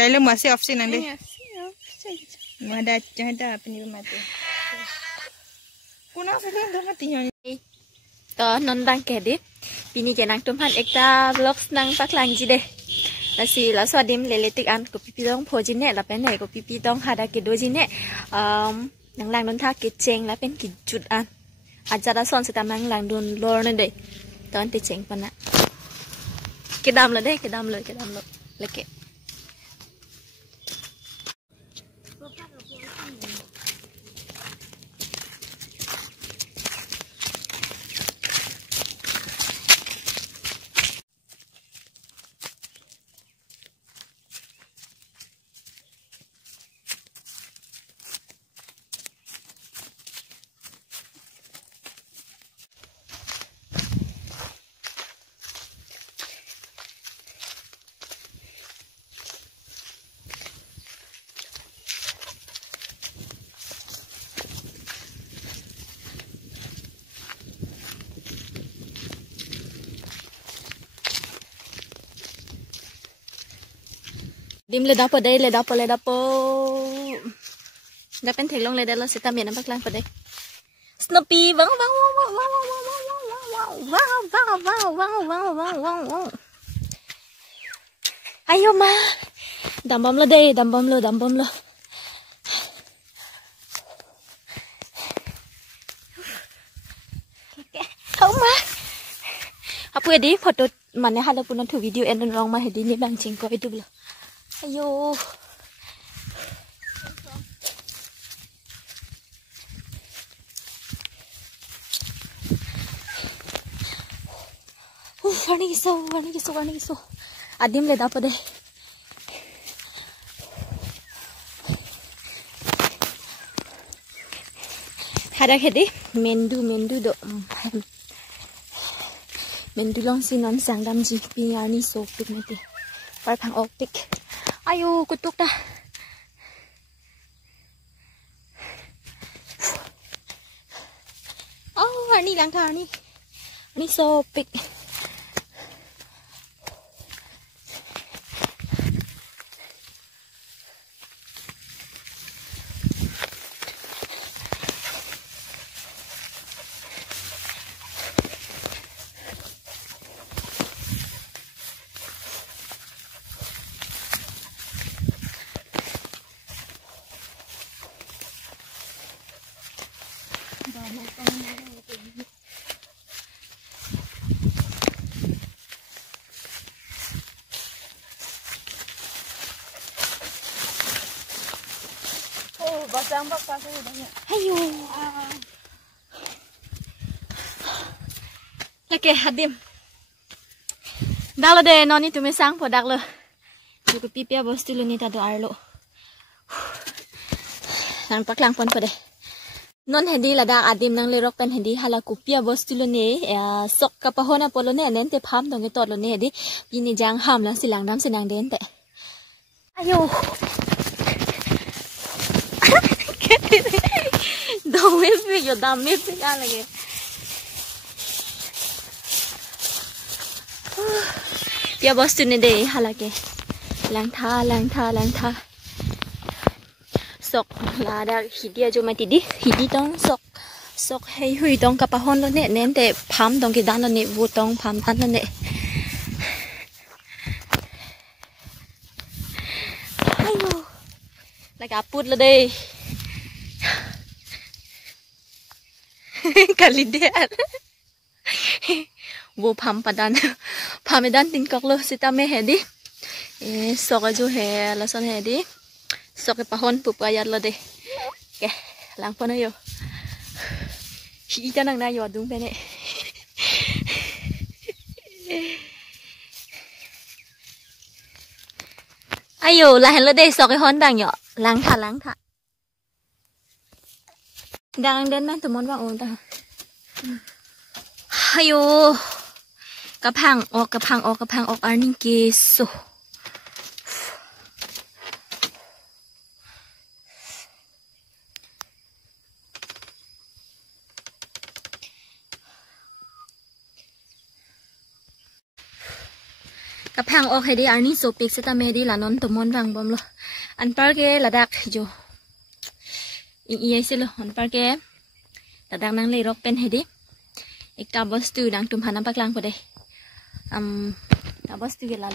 Kalau masih opsi nanti. Ada penyumat tu. Kuna sedih tu matinya. To non dang kedi. Pini jenang tumhan ekta vlogs nang paklang ji deh. Nasi la swadim leletik an ko pipi dong phojin ne la pen ne ko pipi dong hada ke dojin ne nang lang non tha ke cheng la pen ki jut an. Ajara son se tam nang lang don lor ne deh. Ton te cheng pana. Ke dam la deh ke dam lo leke. Dim le dapo deh le dapo dah pen thek long le dah lo sita mian nampak lang pada Snoopy wow ayo ma dambam lo deh dambam lo không ma apa di foto mana hal pun tu video endon rong ma hedi ni bang ching ko itu lo ayo warna kisau adim le dapat deh ada hedi mendu do mendu long sinon sang dam ji piani so pik nanti par phang opik ayo kutuk dah oh ini lang thar ni so pik Basang bakal saya banyak. Ayo. Oke, hadim. Dah lo deh, noni tu mesang podak lo. Juga pipi abos tu lo ni tado arlo. Nampak lang pon pada. Non hedi lada adim nang lerok pen hedi hala kupia bos tu lo ni. Sok kapahona polo ni nente pam dong itu lo ni hedi. Ini jang ham lang silang dam senang dente. Ayo. Dong mimpi yo dam mimpi kan lagi. Pia bos tu ni deh halake. Lang tha. Sok lada hidi aja mati di hidi dong sok hey hui dong kapahon lo ne nente pam dong ke dan lo ne bu dong pam tan lo ne. Ayo. Lagi aput lo deh. Kali dia bu pam padan tingkok lo sita me hedi sok aja he lason hedi sok pahon pupayat lo deh ke lang pon ayo hi nang na yo dung bene ayo lah lo deh sok hon bang yo lang tha đang đến mang tụi món vào ta ayo kapang ok arning keso กับพังโอเคดีอันนี้โซปิกสตาเมดีละนนตัวมนฟังบอมloอันปาร์เกละดักjoอีสิloอันปาร์เกละดักนางเลยรกเป็นเฮดีอีกตาบอสตูดังตุมพันน้ำปักลังพอดีตาบอสตูเกล่า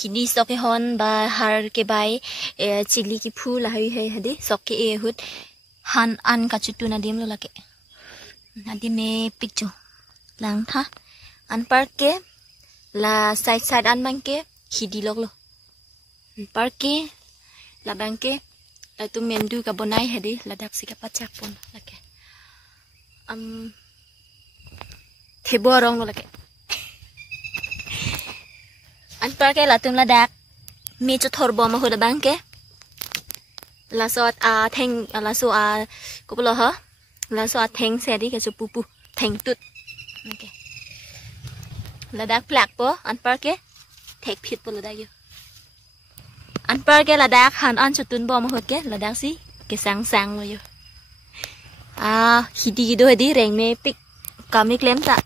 hindi sok ke hon ba har ke bai chili ki phul la hai hai hadi sok ke e hut han an ka chutu na dim lo la ke nadi me picture lang tha an par ke la side side an mang ke hindi lok lo par ke la bang ke la tu mendu ka bonai hadi la dak sika pachak pon la ke thebo rong lo la keอันปาร์เกล่ะตุมละดักมีจุดทอร์บอมาหัวดบังเกลาสอดเทงลาสอดกูปลอฮะลาสอดเทงเสียดีกับจุปูปูเทงตุดโอเคละดักแปลกปะอันปาร์เกเทคผิดปะละดักอยู่อันปาร์เกละดักหันอันจุดตุนบอมาหัวเกละดักสิเกสังเลยอยู่ฮิดีด้วยดีแรงเมปิกกามิเคลมจ้ะ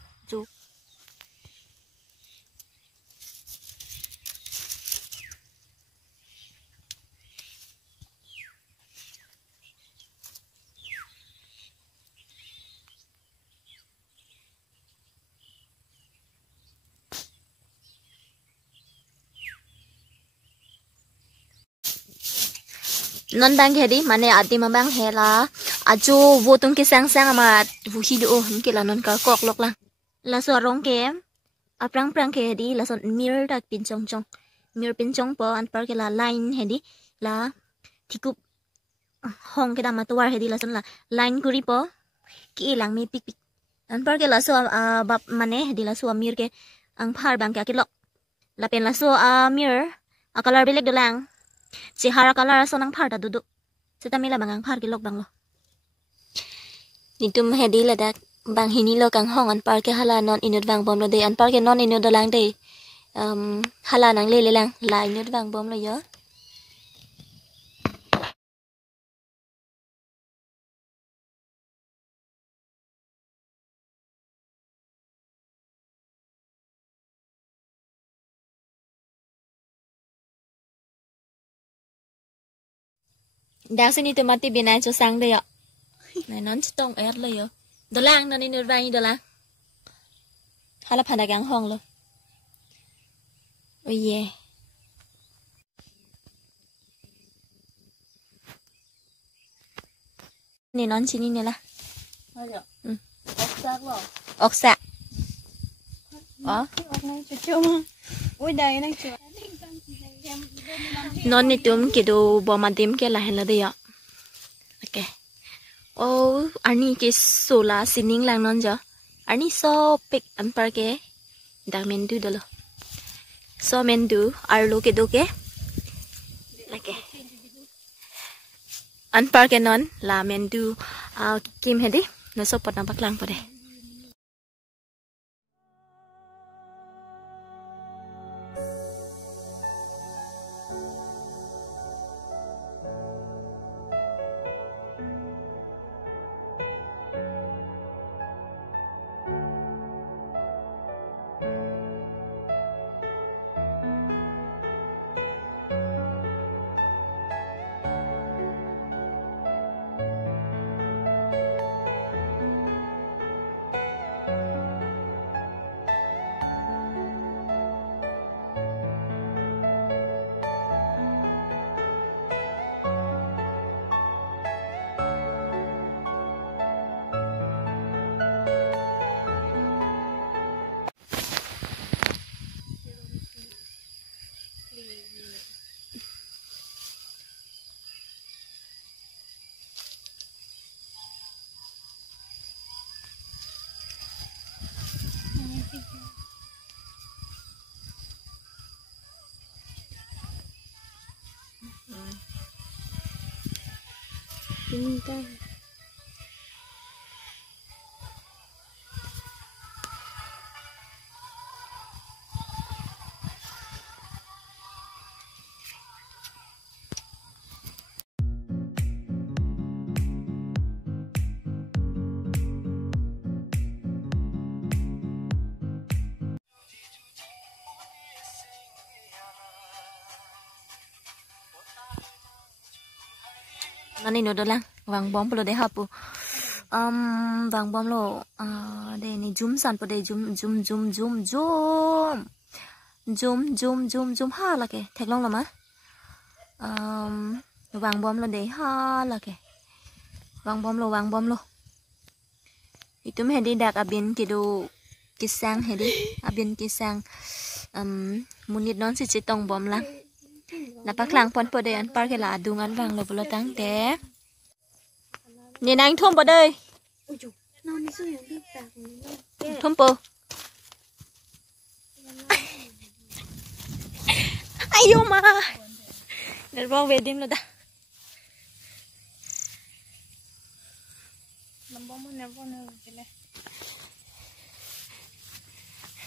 นนดังแค่ดิมันเนี่ยอาจจะมาบังเฮล่ะอาจูวูตุงกิสังมาวูฮิดูมกิลานนก็กอกลกละละส่วนรองเกมปรังแค่ดิละส่วนมิร์ดักปินจงมิร์ปินจงปออันปาร์กละไลน์เฮดิละที่กุบห้องกระดามาตัวเฮดิละส่วนละไลน์กุริปอกี่หลังมีปิกอันปาร์กละส่วนบับมันเนี่ยเฮดิละส่วนมิร์กอังพาร์บังแค่กิลอกละเป็นละส่วนมิร์กัลลาร์เบล็กดูแรงsi hara kalara sonang par ta duduk setamila bangang par kilok bang lo nitum hedi ladak bang hini lo kang hong an par ke hala non inut bang bom lo de an par ke non inut dalang de hala nang le lang la inut bang bom lo yo Đang xin đi từ mặt bên này cho sang đây ạ. Này nón chỉ tông ớtเลยĐồ lang nó đi nửa vàng đồ lang. Hay là phản gắng hong luôn. Oh yeah. Này nón chỉ đi này là. Ốc sạc lọ. Ốc sạc. Ốc này cho chung. Ui đây này chưa. Non ni tum ke do bo ma dim ke la hela de ya okay ani ke sola sining lang non ja ani so pick an par ke da mendu do lo so mendu ar lo ke do ke like an par ke non la mendu kim hedi no so pot nampak lang pa de Pintar. นั่นนี่โนดลังวางบอมปลดได้ฮะปูวางบอมโลเดนี่จุ่มสันปลดได้จุ่มห้าละแกแท็กลงละมะวางบอมโลได้ห้าละแกวางบอมโลitu mah hedi dak abin kidu kisang hedi abin kisang munit non si citong bom lang napa klang pon podean par ke la dungan wang lo bolo tang te ni nang thum po đây thum po ayo ma net bong vedim lo da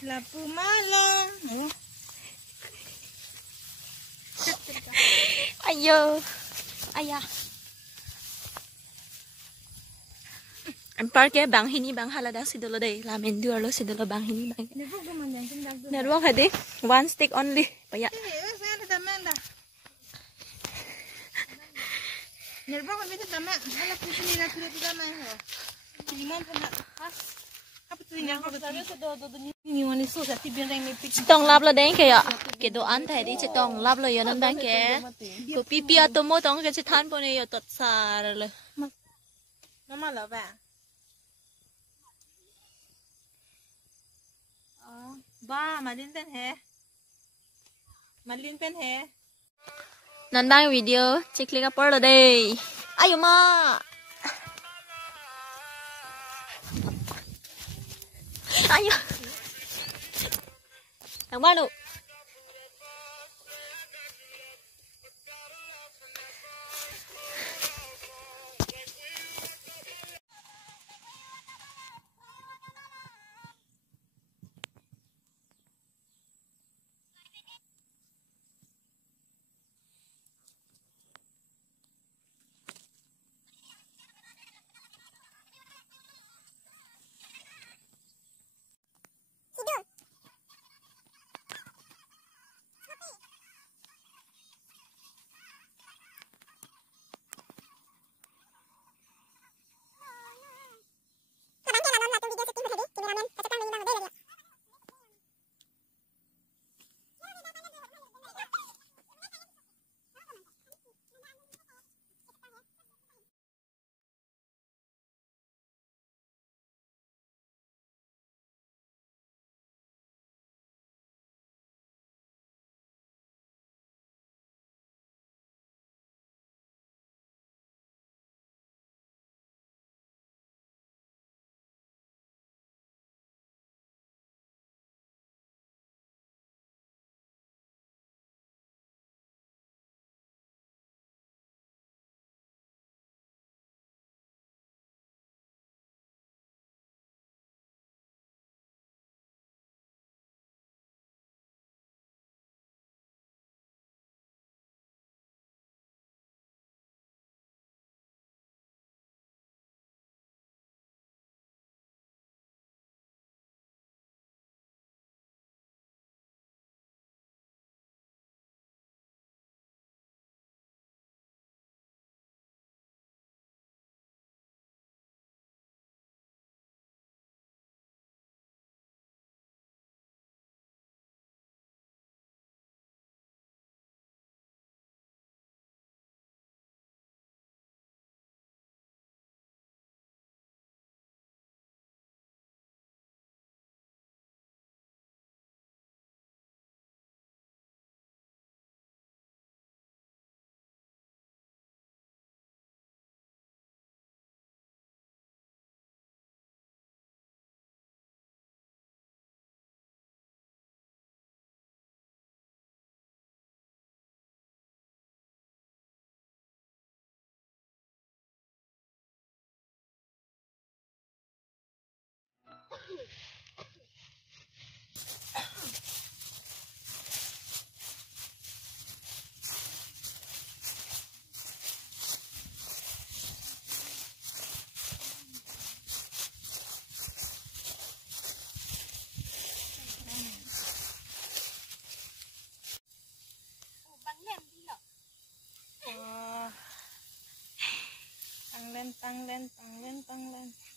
Lapu malam. ayo ayah anh par ke bang hini bang halada sidolo dei la men dur lo sidolo bang hini bang network hadi one stick only paya Nervok kami tu tamak. Kalau pusing ni nak tu tamak ho. Limon pun nak. Apa tu nervok tu? Ni mana susah tiba orang ni pik. tong lap lo dei ke ya ke do an thai di tong lap lo yo nan bang ke ko pipi atomo tong ke than po ne yo tot sar le Mama lah ba. Ba Malin pen he. Malin pen he. nan bang video chiklik upload lo dei ayo ma ayo thằng ba lu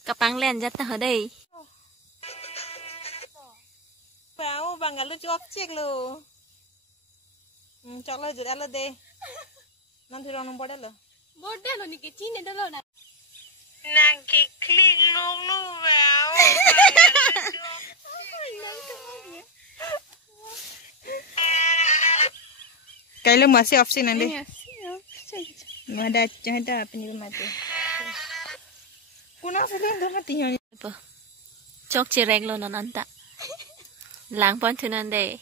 กับปังแลนจัดนะเฮได้ Wow, bang lu cuak cek lu. Coklat juga lu deh. Nanti orang nombor deh lu. Borde lo ni ke Cina dah lo na. Nangki klik lu wow. Kalau masih opsi nanti. Ada apa ni mati. Kuna sering tu mati nyanyi. Apa? Cok cireng lo nanta. Lang pon tu nanti.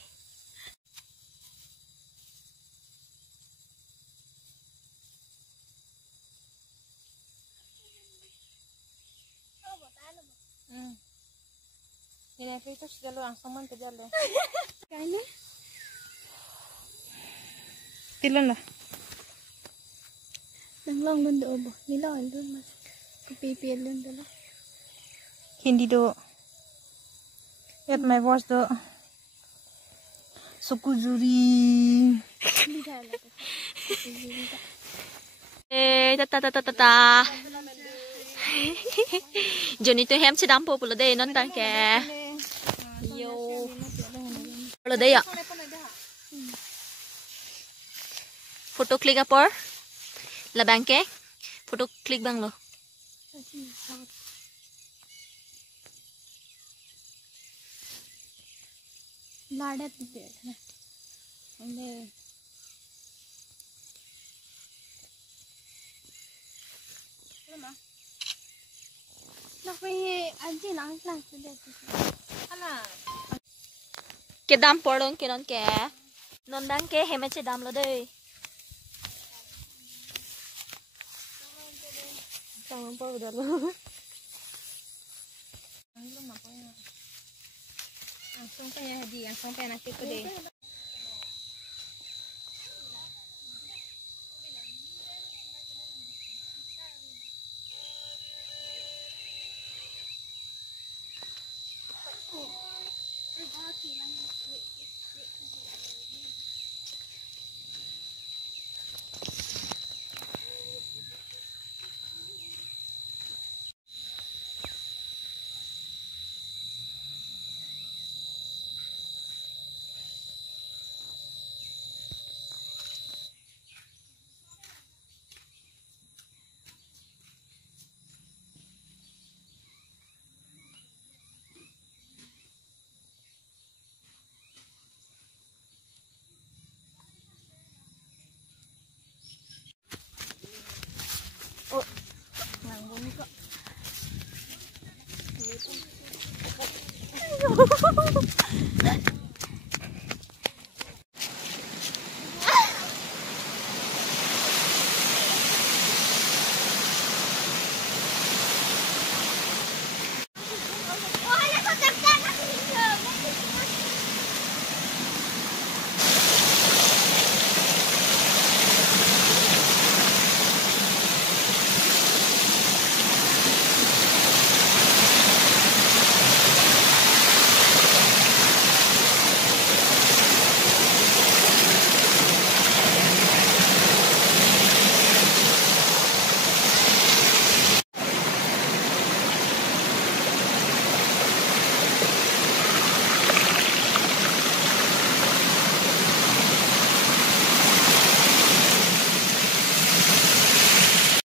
Ini itu sudah lu langsung man kerja le. Kayaknya. Tilon lah. Nang long lun do bo. Ni lo lun mas. Pipi lun do lo. Hindi do. At my voice do. Sukuzuri. Ta. Johnny tu hem sedang po pulo deh non tang ke. Yo. Pulo deh ya. Foto klik apa? Labang ke? Foto klik bang lo. Ladat deh. Ande. Nak pergi aje lang sudah. Alah. Ke dam podong ke non ke. Non dang ke heme che dam lo deh. Jangan lupa udah lo. Langsung pengen hadiah, langsung pengen nasi tu deh.